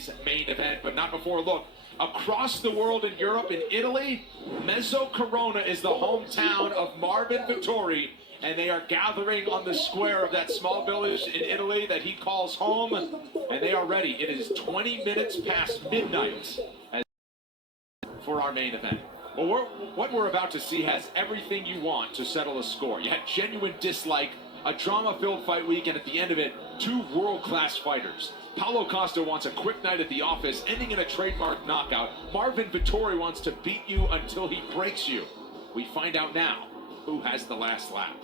today's main event, but not before. Look, across the world in Europe, in Italy, Mezzocorona is the hometown of Marvin Vettori, and they are gathering on the square of that small village in Italy that he calls home, and they are ready. It is 20 minutes past midnight for our main event. Well, what we're about to see has everything you want to settle a score. You had genuine dislike, a drama-filled fight week, and at the end of it, two world-class fighters. Paulo Costa wants a quick night at the office, ending in a trademark knockout. Marvin Vettori wants to beat you until he breaks you. We find out now who has the last laugh.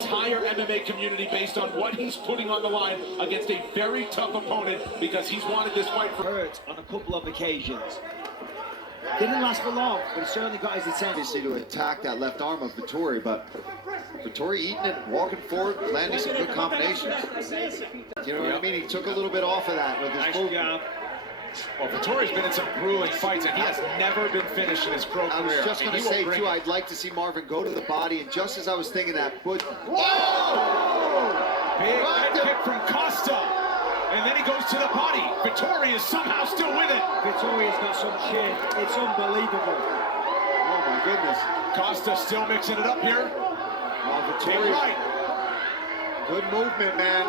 Entire MMA community based on what he's putting on the line against a very tough opponent because he's wanted this fight for hurt on a couple of occasions. Didn't last for long, but it certainly got his attention. To attack that left arm of Vettori, but Vettori eating it, walking forward, landing some good combinations. You know what I mean? He took a little bit off of that with his movement. Well, Vettori's been in some grueling fights, and he has never been finished in his pro career. I was just going to say, too, I'd like to see Marvin go to the body, and just as I was thinking that, but... Whoa! Big head kick from Costa, and then he goes to the body. Vettori is somehow still with it. Vettori has got some chin. It's unbelievable. Oh, my goodness. Costa still mixing it up here. Oh, Vettori. Right. Good movement, man.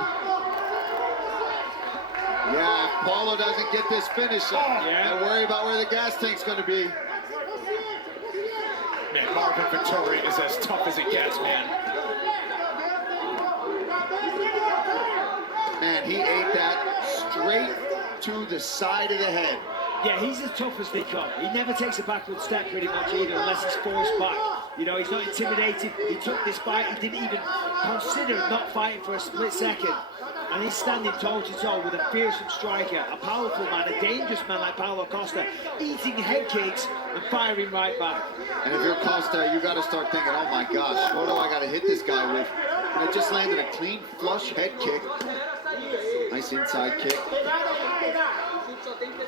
Yeah, if Paulo doesn't get this finish, I worry about where the gas tank's going to be. Man, Marvin Vettori is as tough as it gets, man. Man, he ate that straight to the side of the head. Yeah, he's as tough as they come. He never takes a backward step pretty much either, unless he's forced back. You know, he's not intimidated. He took this fight. He didn't even consider not fighting for a split second. And he's standing toe-to-toe with a fearsome striker, a powerful man, a dangerous man like Paulo Costa, eating head kicks and firing right back. And if you're Costa, you got to start thinking, oh my gosh, what do I got to hit this guy with? And it just landed a clean, flush head kick. Nice inside kick.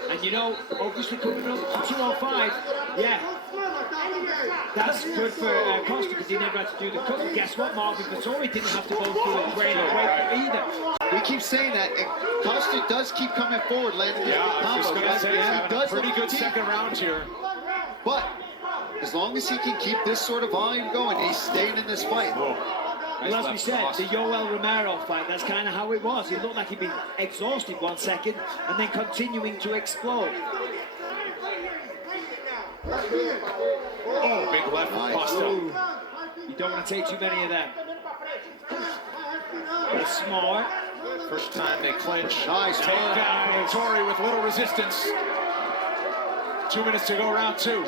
And you know, obviously coming up to 205, yeah, that's good for Costa because he never had to do the cut. And guess what, Marvin Vettori didn't have to go through a train either. We keep saying that, and Costa does keep coming forward, landing these combos. He does pretty good second round here. But as long as he can keep this sort of volume going, he's staying in this fight. Well, as we said, the Yoel Romero fight, that's kind of how it was. It looked like he'd been exhausted 1 second and then continuing to explode. Oh, big left from Costa. You don't want to take too many of them. That's smart. First time they clinch. Nice. Take down Vettori with little resistance. 2 minutes to go, round two.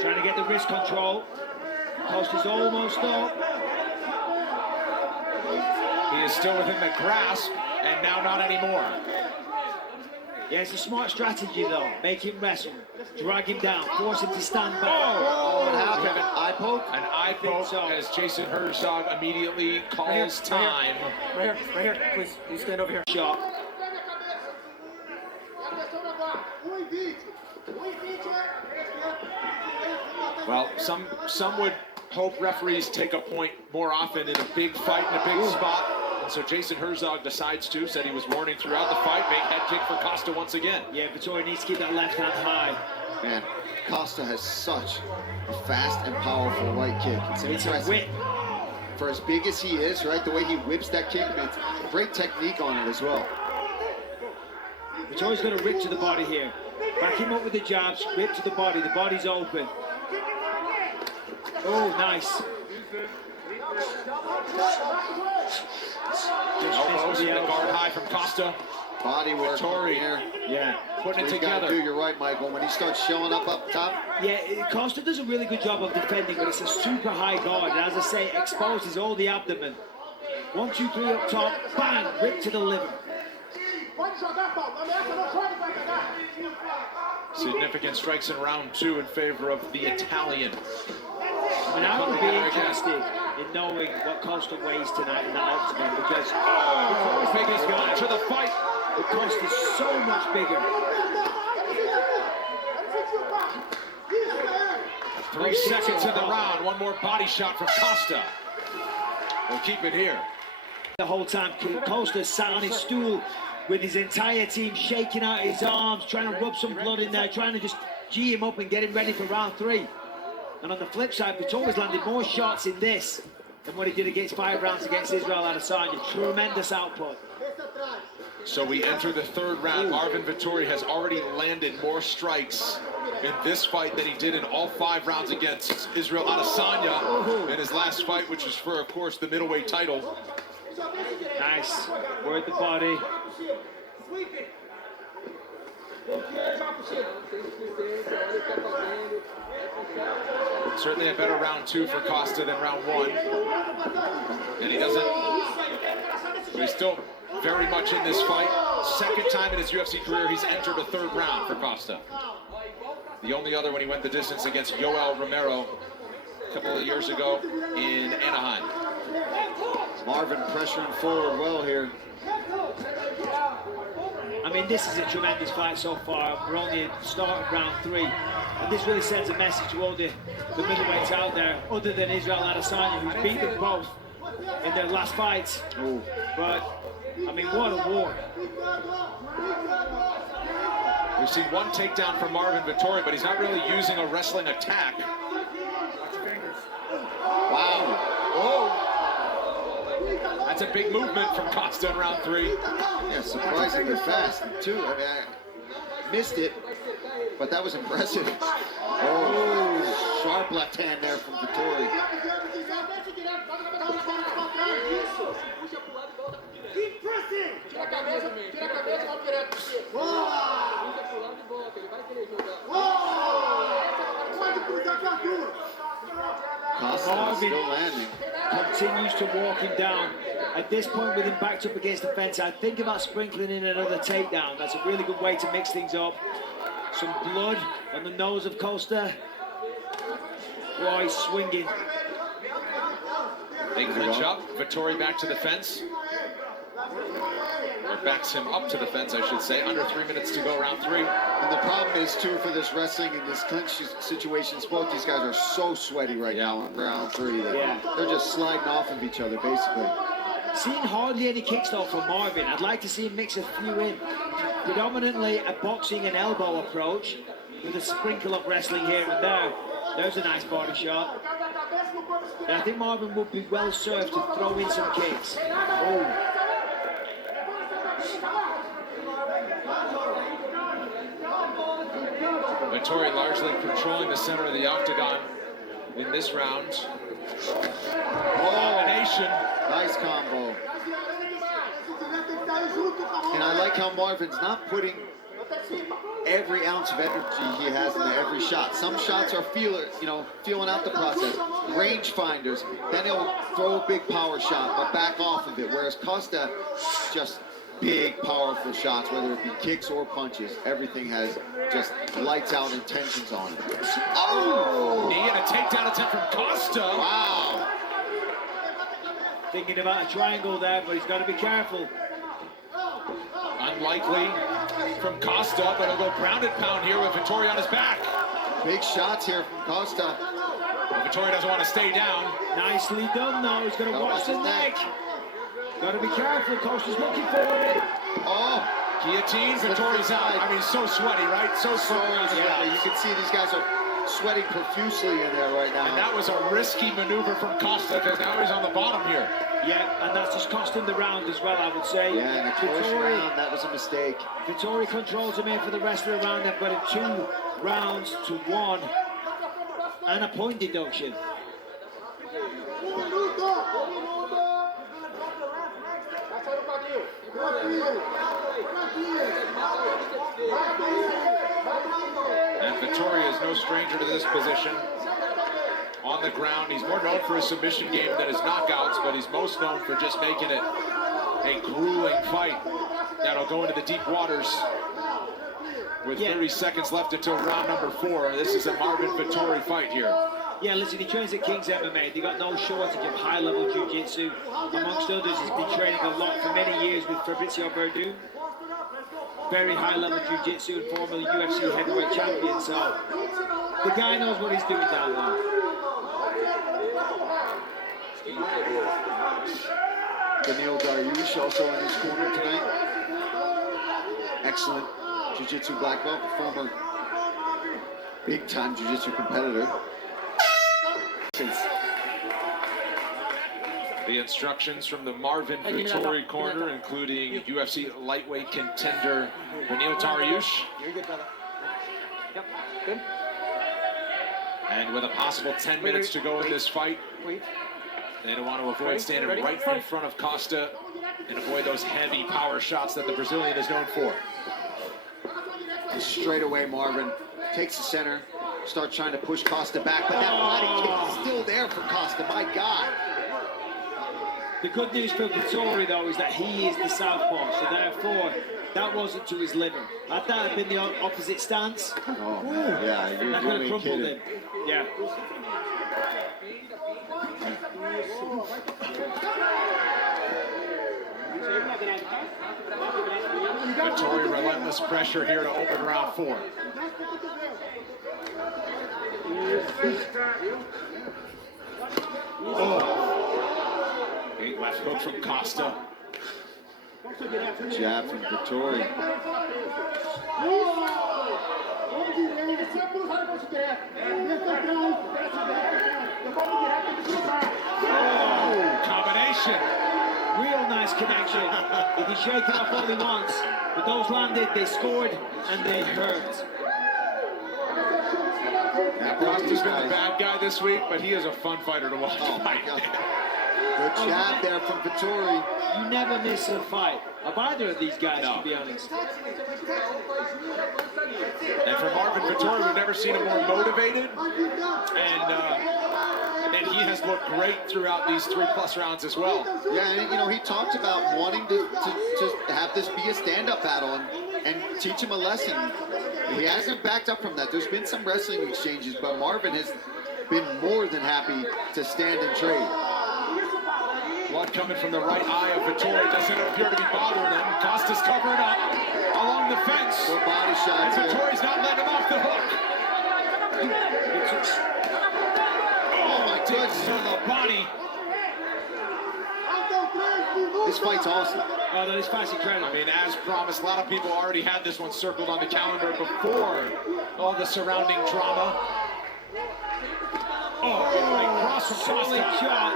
Trying to get the wrist control. Costa's almost up. He is still within the grasp, and now not anymore. Yeah, it's a smart strategy though. Make him wrestle, drag him down, force him to stand back. Oh, what happened? An eye poke? An eye poke as Jason Herzog immediately calls time. Right here, please. You stand over here. Shot. Well, some would hope referees take a point more often in a big fight in a big spot. And so Jason Herzog decides to, said he was warning throughout the fight. Big head kick for Costa once again. Yeah, Vettori needs to keep that left hand high. Man, Costa has such a fast and powerful right kick. It's impressive. A whip. For as big as he is, right, the way he whips that kick, man, it's great technique on it as well. Vettori's going to rip to the body here. Back him up with the jabs, rip to the body. The body's open. Oh, nice. Elbows in the guard high from Costa. Body work here. Yeah. Putting it together. You're right, Michael. When he starts showing up top. Yeah, Costa does a really good job of defending, but it's a super high guard. And as I say, exposes all the abdomen. 1, 2, 3 up top. Bang! Rip to the liver. Significant strikes in round two in favor of the Italian. I mean, I would be interested in knowing what Costa weighs tonight in that octagon because the biggest guy to the fight. The Costa's so much bigger. 3 seconds in the round. One more body shot from Costa. We'll keep it here. The whole time, Costa sat on his stool with his entire team shaking out his arms, trying to rub some blood in there, trying to just G him up and get him ready for round 3. And on the flip side, Vettori's landed more shots in this than what he did against 5 rounds against Israel Adesanya. Tremendous output. So we enter the 3rd round. Marvin Vettori has already landed more strikes in this fight than he did in all 5 rounds against Israel Adesanya in his last fight, which is for, of course, the middleweight title. Nice. Work the body. Certainly a better round 2 for Costa than round 1. And he doesn't, but he's still very much in this fight. 2nd time in his UFC career he's entered a 3rd round for Costa. The only other when he went the distance against Yoel Romero a couple of years ago in Anaheim. Marvin pressuring forward well here. I mean, this is a tremendous fight so far. We're only at the start of round 3. And this really sends a message to all the middleweights out there, other than Israel Adesanya, who's beat them both in their last fights. Ooh. But, I mean, what a war. We've seen one takedown from Marvin Vettori, but he's not really using a wrestling attack. Wow. Oh. That's a big movement from Costa in round 3. Yeah, surprisingly fast, too. I mean, I missed it, but that was impressive. Oh, sharp left hand there from Vettori. Costa still landing. Continues to walk him down. At this point, with him backed up against the fence, I think about sprinkling in another takedown. That's a really good way to mix things up. Some blood on the nose of Costa. Oh, he's swinging. They clinch up. Vettori back to the fence. Or backs him up to the fence, I should say. Under 3 minutes to go, round 3. And the problem is, too, for this wrestling in this clinch situations, both these guys are so sweaty right now in round 3. They're just sliding off of each other, basically. Seeing hardly any kicks, though, from Marvin. I'd like to see him mix a few in. Predominantly a boxing and elbow approach with a sprinkle of wrestling here and there. There's a nice body shot. And I think Marvin would be well served to throw in some kicks. Oh. Vettori largely controlling the center of the octagon in this round. Combination. Nice combo. And I like how Marvin's not putting every ounce of energy he has into every shot. Some shots are feeling out the process. Range finders. Then he'll throw a big power shot, but back off of it. Whereas Costa, just big, powerful shots, whether it be kicks or punches. Everything has just lights out intentions on it. Oh! Knee and a takedown attempt from Costa. Wow. Thinking about a triangle there, but he's got to be careful. Unlikely from Costa, but he'll go ground and pound here with Vettori on his back. Big shots here from Costa. Vettori doesn't want to stay down. Nicely done, though. He's going to watch the neck. Got to be careful. Costa's looking for it. Oh, guillotine. Vettori's out. I mean, so sweaty, right? So sweaty. Yeah, you can see these guys are sweating profusely in there right now. And that was a risky maneuver from Costa because now he's on the bottom here. Yeah, and that's just cost him the round as well, I would say. Yeah, in the first round, that was a mistake. Vettori controls him in for the rest of the round. They've got him 2 rounds to 1 and a point deduction. And Vettori is no stranger to this position. On the ground, he's more known for his submission game than his knockouts, but he's most known for just making it a grueling fight that'll go into the deep waters with 30 seconds left until round number 4. This is a Marvin Vettori fight here. Yeah, listen, he trains at King's MMA. They got no shortage of high-level jiu-jitsu. Amongst others, he's been training a lot for many years with Fabrizio Verdun. very high-level jiu-jitsu and former UFC heavyweight champion, so the guy knows what he's doing down there. Daniil Dariush also in his corner tonight. Excellent jiu-jitsu black belt, former big-time jiu-jitsu competitor. The instructions from the Marvin Vettori corner, including UFC lightweight contender Daniil Dariush. You're good, brother. Yep, good. And with a possible 10 minutes to go in this fight, Wait. they don't want to avoid standing right in front of Costa and avoid those heavy power shots that the Brazilian is known for. Straight away, Marvin takes the center, starts trying to push Costa back, but that body kick is still there for Costa. My God. The good news for Vettori, though, is that he is the southpaw, so therefore, that wasn't to his liver. Had that had been the opposite stance, Oh, man. Yeah, that you're could have really crumpled kidding. him. Yeah. Vettori, relentless pressure here to open round 4. Great left hook from Costa. Jab from Vettori. Combination. Real nice connection. He can shake it off all he wants, but those landed, they scored, and they hurt. Now, Costa's been the bad guy this week, but he is a fun fighter to watch. Oh, my God. Good jab there from Vettori. You never miss a fight of either of these guys, to be honest. And for Marvin Vettori, we've never seen him more motivated, and he has looked great throughout these 3+ rounds as well. Yeah, and you know, he talked about wanting to have this be a stand-up battle and teach him a lesson. He hasn't backed up from that. There's been some wrestling exchanges, but Marvin has been more than happy to stand and trade. Blood coming from the right eye of Vettori doesn't appear to be bothering him. Costa's covering up along the fence. Good body shots And here. Vettori's not letting him off the hook. Oh my goodness. To the body. This fight's awesome. Oh, no, this fight's incredible. I mean, as promised, a lot of people already had this one circled on the calendar before all the surrounding drama. Oh, great cross from Solid Costa. shot.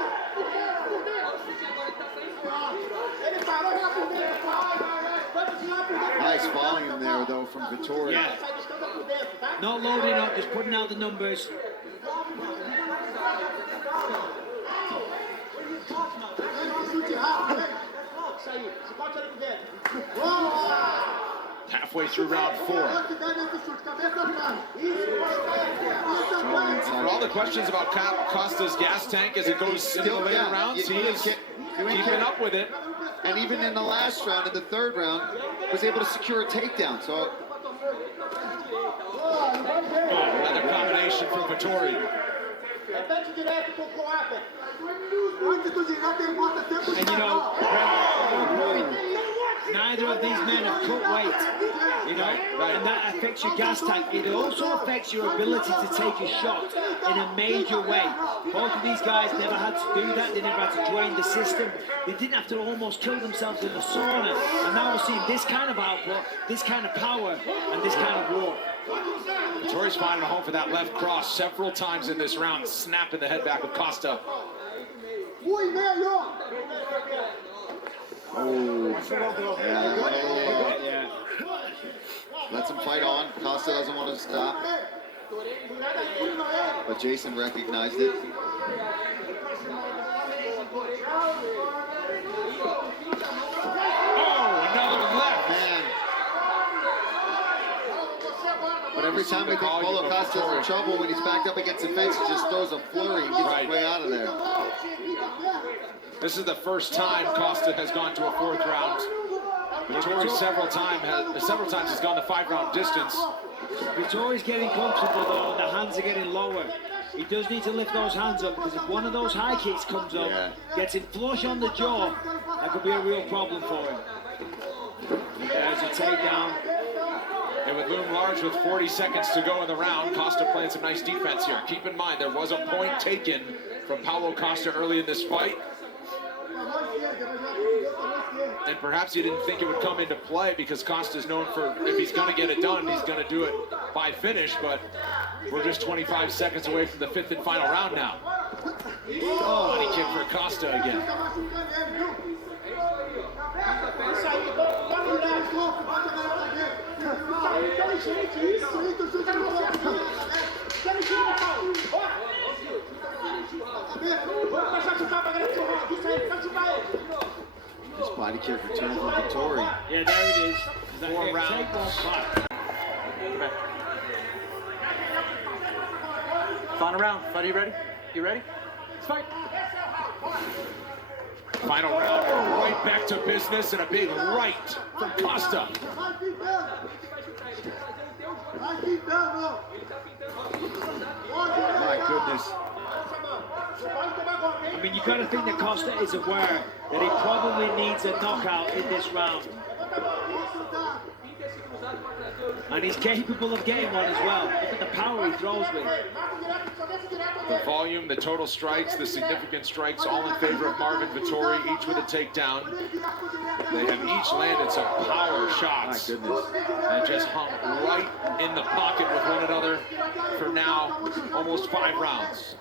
Nice volume there, though, from Vettori. Yeah. Not loading up, just putting out the numbers. Halfway through round 4. For all the questions about Costa's gas tank as it goes into the later rounds, he is keeping up with it. And even in the last round, in the third round, was able to secure a takedown. So Another combination from Vettori. And you know, neither of these men have cut weight, you know, and that affects your gas tank. It also affects your ability to take a shot in a major way. Both of these guys never had to do that. They never had to drain the system. They didn't have to almost kill themselves in the sauna. And now we're seeing this kind of output, this kind of power, and this kind of war. Vettori's finding a home for that left cross several times in this round, snapping the head back of Costa. oh, yeah, that went a little low. Yeah. Lets him fight on. Costa doesn't want to stop. But Jason recognized it. Oh, another left. Man. But every time I think Paulo Costa's in trouble when he's backed up against the fence, he just throws a flurry and gets his way out of there. This is the first time Costa has gone to a 4th round. Vettori several times has gone the 5-round distance. Vettori's getting comfortable though, and the hands are getting lower. He does need to lift those hands up, because if one of those high kicks comes up, gets him flush on the jaw, that could be a real problem for him. There's a takedown. It would loom large with 40 seconds to go in the round. Costa playing some nice defense here. Keep in mind, there was a point taken from Paulo Costa early in this fight. And perhaps he didn't think it would come into play because Costa's known for, if he's going to get it done, he's going to do it by finish. But we're just 25 seconds away from the 5th and final round now. Oh, body kick for Costa again. This body kick return from Vettori. Yeah, there it is. 4 rounds. Final round. Buddy, you ready? You ready? Let's fight. Final round, right back to business, and a big right from Costa. My goodness. I mean, you got to think that Costa is aware that he probably needs a knockout in this round. And he's capable of getting one as well. Look at the power he throws with. The volume, the total strikes, the significant strikes, all in favor of Marvin Vettori, each with a takedown. They have each landed some power shots. My goodness. And just hung right in the pocket with one another for now almost 5 rounds.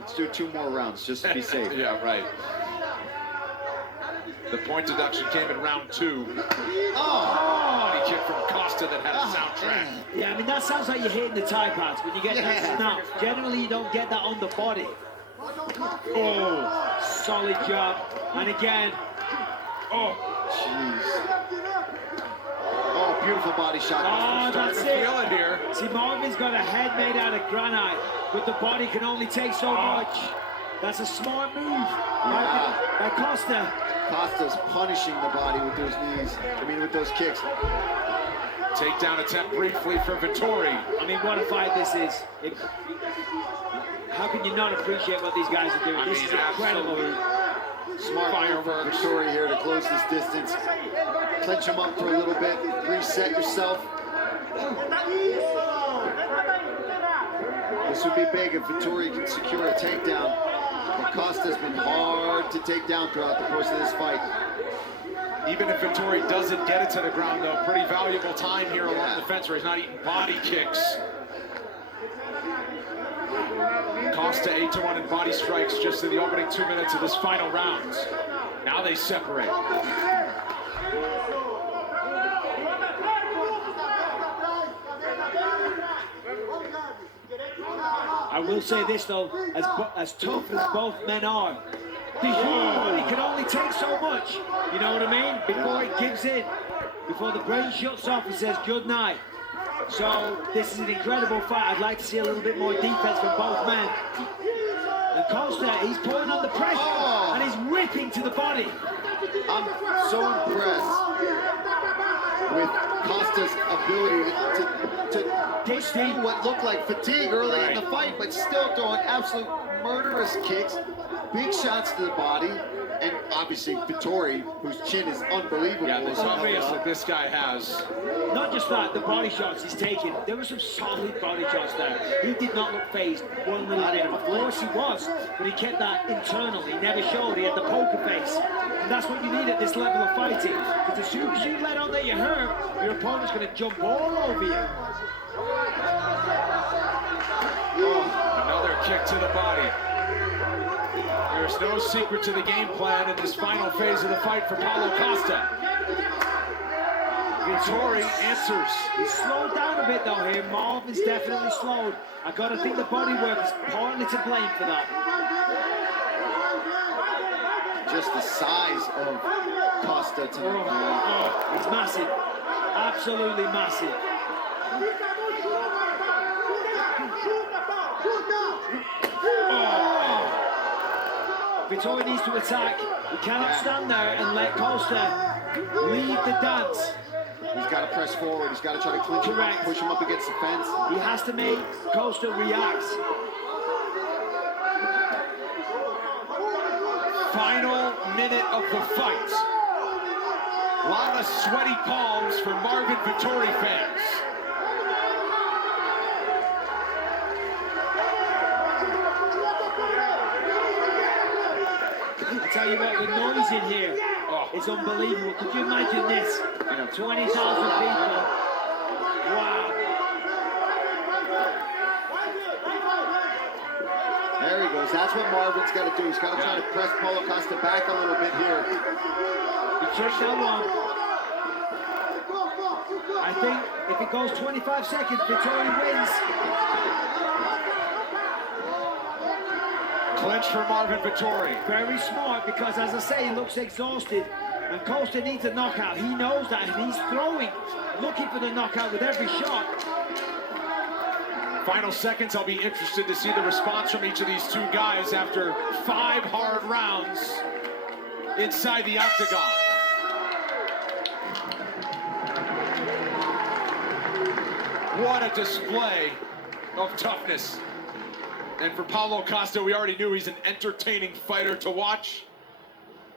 Let's do 2 more rounds just to be safe. Yeah, right. The point deduction came in round 2. Body kick from Costa that had a soundtrack. Yeah, I mean, that sounds like you're hitting the Thai pads when you get that snap. Generally, you don't get that on the body. Oh, solid job. And again, Jeez. Oh, beautiful body shot. oh, that's Starting to it. feel it here. See, Marvin's got a head made out of granite, but the body can only take so much. That's a smart move by Costa. Costa's punishing the body with those knees. With those kicks. Takedown attempt briefly for Vettori. I mean, what a fight this is. How can you not appreciate what these guys are doing? This is incredible. Smart fireworks. Vettori here to close this distance. Clench him up for a little bit. Reset yourself. This would be big if Vettori can secure a takedown. But Costa's been hard to take down throughout the course of this fight. Even if Vettori doesn't get it to the ground, though, pretty valuable time here along the fence where he's not eating body kicks. Costa 8-1 in body strikes just in the opening 2 minutes of this final round. Now they separate. I will say this though, as tough as both men are, the human body can only take so much. You know what I mean? Before it gives in, before the brain shuts off and says good night. So this is an incredible fight. I'd like to see a little bit more defense from both men. And Costa, he's pulling on the pressure and he's ripping to the body. I'm so impressed with Costa's ability to withstand what looked like fatigue early in the fight, but still throwing absolute murderous kicks, big shots to the body, and obviously Vettori, whose chin is unbelievable. Yeah, it's obvious that this guy has. Not just that, the body shots he's taking. There were some solid body shots there. He did not look phased one little bit. Of course he was, but he kept that internal. He never showed. He had the poker face. And that's what you need at this level of fighting. Because as soon as you let on that you're hurt, your opponent's going to jump all over you. Another kick to the body. There's no secret to the game plan in this final phase of the fight for Paulo Costa. Vettori answers. He's slowed down a bit though here. Marvin's definitely slowed. I gotta think the body work is partly to blame for that. Just the size of Costa tonight. It's massive. Absolutely massive. Vettori needs to attack. He cannot stand there and let Costa leave the dance. He's got to press forward. He's got to try to clinch him up, push him up against the fence. He has to make Costa react. Final minute of the fight. A lot of sweaty palms for Marvin Vettori fans. I tell you what, the noise in here is unbelievable. Could you imagine this? 20,000 people. Wow. There he goes. That's what Marvin's got to do. He's got to try to press Paulo Costa back a little bit here. He checked that one. I think if it goes 25 seconds, Vettori wins. Clinch for Marvin Vettori. Very smart, because as I say, he looks exhausted. And Costa needs a knockout. He knows that, and he's throwing, looking for the knockout with every shot. Final seconds, I'll be interested to see the response from each of these two guys after 5 hard rounds inside the octagon. What a display of toughness. And for Paulo Costa, we already knew he's an entertaining fighter to watch.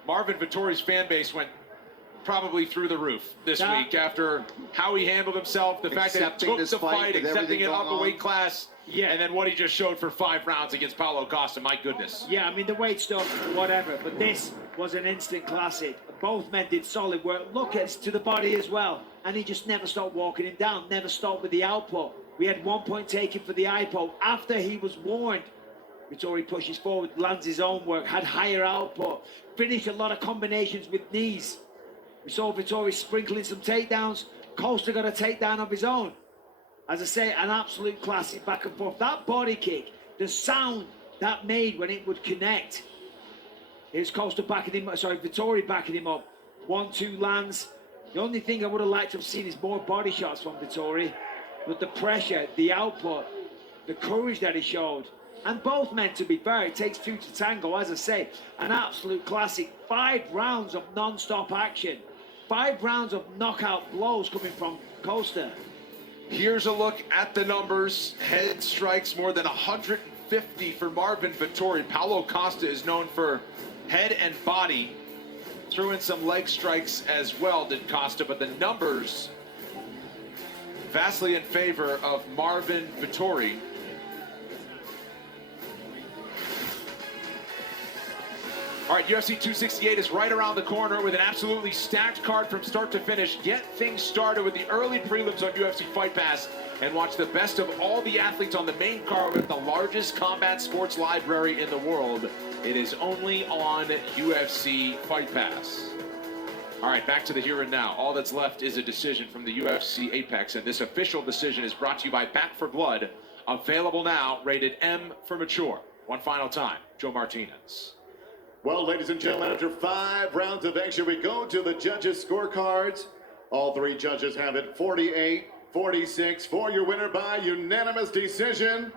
Marvin Vettori's fan base went probably through the roof this week after how he handled himself, the fact that he took the fight, accepting it up a weight class, and then what he just showed for 5 rounds against Paulo Costa. My goodness. Yeah, I mean, the weight stuff, whatever, but this was an instant classic. Both men did solid work. Look at to the body as well, and he just never stopped walking him down, never stopped with the output. We had 1 point taken for the eye poke after he was warned. Vettori pushes forward, lands his own work, had higher output, finished a lot of combinations with knees. We saw Vettori sprinkling some takedowns. Costa got a takedown of his own. As I say, an absolute classic back and forth. That body kick, the sound that made when it would connect. Here's Costa backing him, Vettori backing him up. 1-2 lands. The only thing I would have liked to have seen is more body shots from Vettori. But the pressure, the output, the courage that he showed. And both men, to be fair, it takes 2 to tango. As I say, an absolute classic. 5 rounds of non-stop action. 5 rounds of knockout blows coming from Costa. Here's a look at the numbers. Head strikes more than 150 for Marvin Vettori. Paulo Costa is known for head and body. Threw in some leg strikes as well, did Costa, but the numbers vastly in favor of Marvin Vettori. All right, UFC 268 is right around the corner with an absolutely stacked card from start to finish. Get things started with the early prelims on UFC Fight Pass and watch the best of all the athletes on the main card with the largest combat sports library in the world. It is only on UFC Fight Pass. All right, back to the here and now. All that's left is a decision from the UFC Apex, and this official decision is brought to you by Back for Blood. Available now, rated M for mature. One final time, Joe Martinez. Well, ladies and gentlemen, after 5 rounds of action, we go to the judges' scorecards. All 3 judges have it 48-46 for your winner by unanimous decision,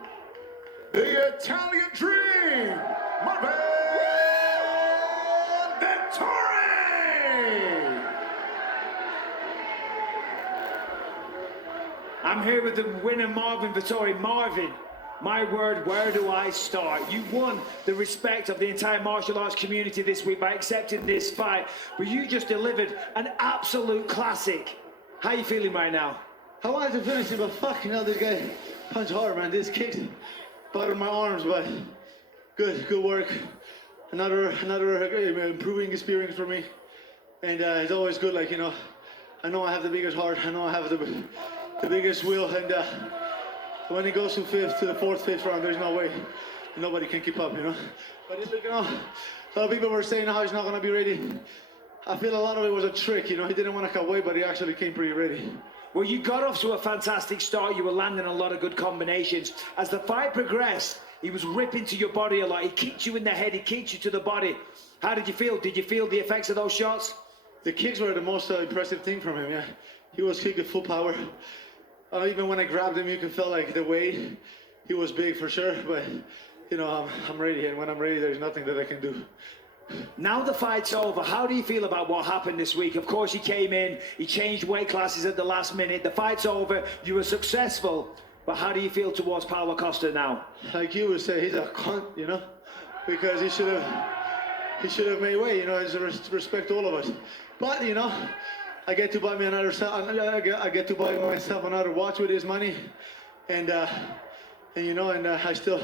the Italian Dream, Marvin Vettori! I'm here with the winner, Marvin Vettori. Marvin, my word, where do I start? You won the respect of the entire martial arts community this week by accepting this fight, but you just delivered an absolute classic. How are you feeling right now? I wanted to finish it, but fucking hell, this guy punched hard, man. This kicked buttered my arms, but good work. Another improving experience for me, and it's always good. Like, you know, I know I have the biggest heart. I know I have the biggest will, and when it goes to the fourth, fifth round, there's no way nobody can keep up, you know. But you know, a lot of people were saying how he's not gonna be ready. I feel a lot of it was a trick, you know. He didn't want to cut weight, but he actually came pretty ready. Well, you got off to a fantastic start. You were landing a lot of good combinations. As the fight progressed, he was ripping to your body a lot. He kicked you in the head. He kicked you to the body. How did you feel? Did you feel the effects of those shots? The kicks were the most impressive thing from him, yeah. He was kicking full power. Even when I grabbed him, you can feel like the weight. He was big for sure, but you know, I'm ready, and when I'm ready, there's nothing that I can do. Now the fight's over. How do you feel about what happened this week? Of course, he came in, he changed weight classes at the last minute. The fight's over. You were successful, but how do you feel towards Paulo Costa now? Like you would say, he's a cunt, you know, because he should have made weight. You know, he's respect all of us. But you know, I get to buy me another. I get to buy myself another watch with his money, and you know, and I still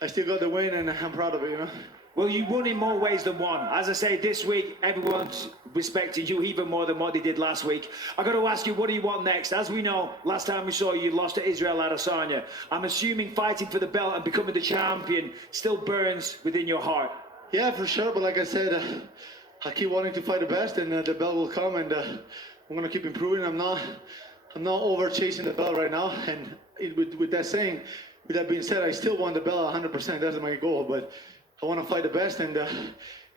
got the win, and I'm proud of it. You know. Well, you won in more ways than one. As I say, this week, everyone's respected you even more than what they did last week. I got to ask you, what do you want next? As we know, last time we saw you, you lost to Israel Adesanya. I'm assuming fighting for the belt and becoming the champion still burns within your heart. Yeah, for sure. But like I said, I keep wanting to fight the best, and the belt will come, and I'm gonna keep improving. I'm not over chasing the belt right now. And with that saying, with that being said, I still want the belt 100%. That's my goal. But I want to fight the best, and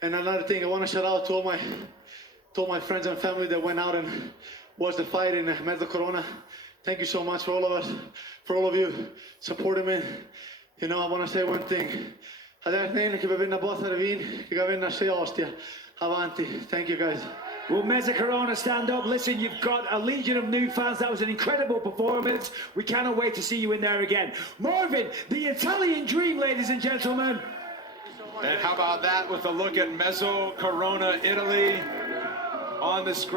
another thing, I want to shout out to all my friends and family that went out and watched the fight in Mezzo Corona. Thank you so much for all of us, for all of you supporting me. You know, I want to say one thing. Adesso che vi na bossa di vin, che vi na sei ostia. Avanti. Thank you guys. Well, Mezzo Corona, stand up. Listen, you've got a legion of new fans. That was an incredible performance. We cannot wait to see you in there again. Marvin, the Italian dream, ladies and gentlemen. And how about that with a look at Mezzo Corona, Italy on the screen?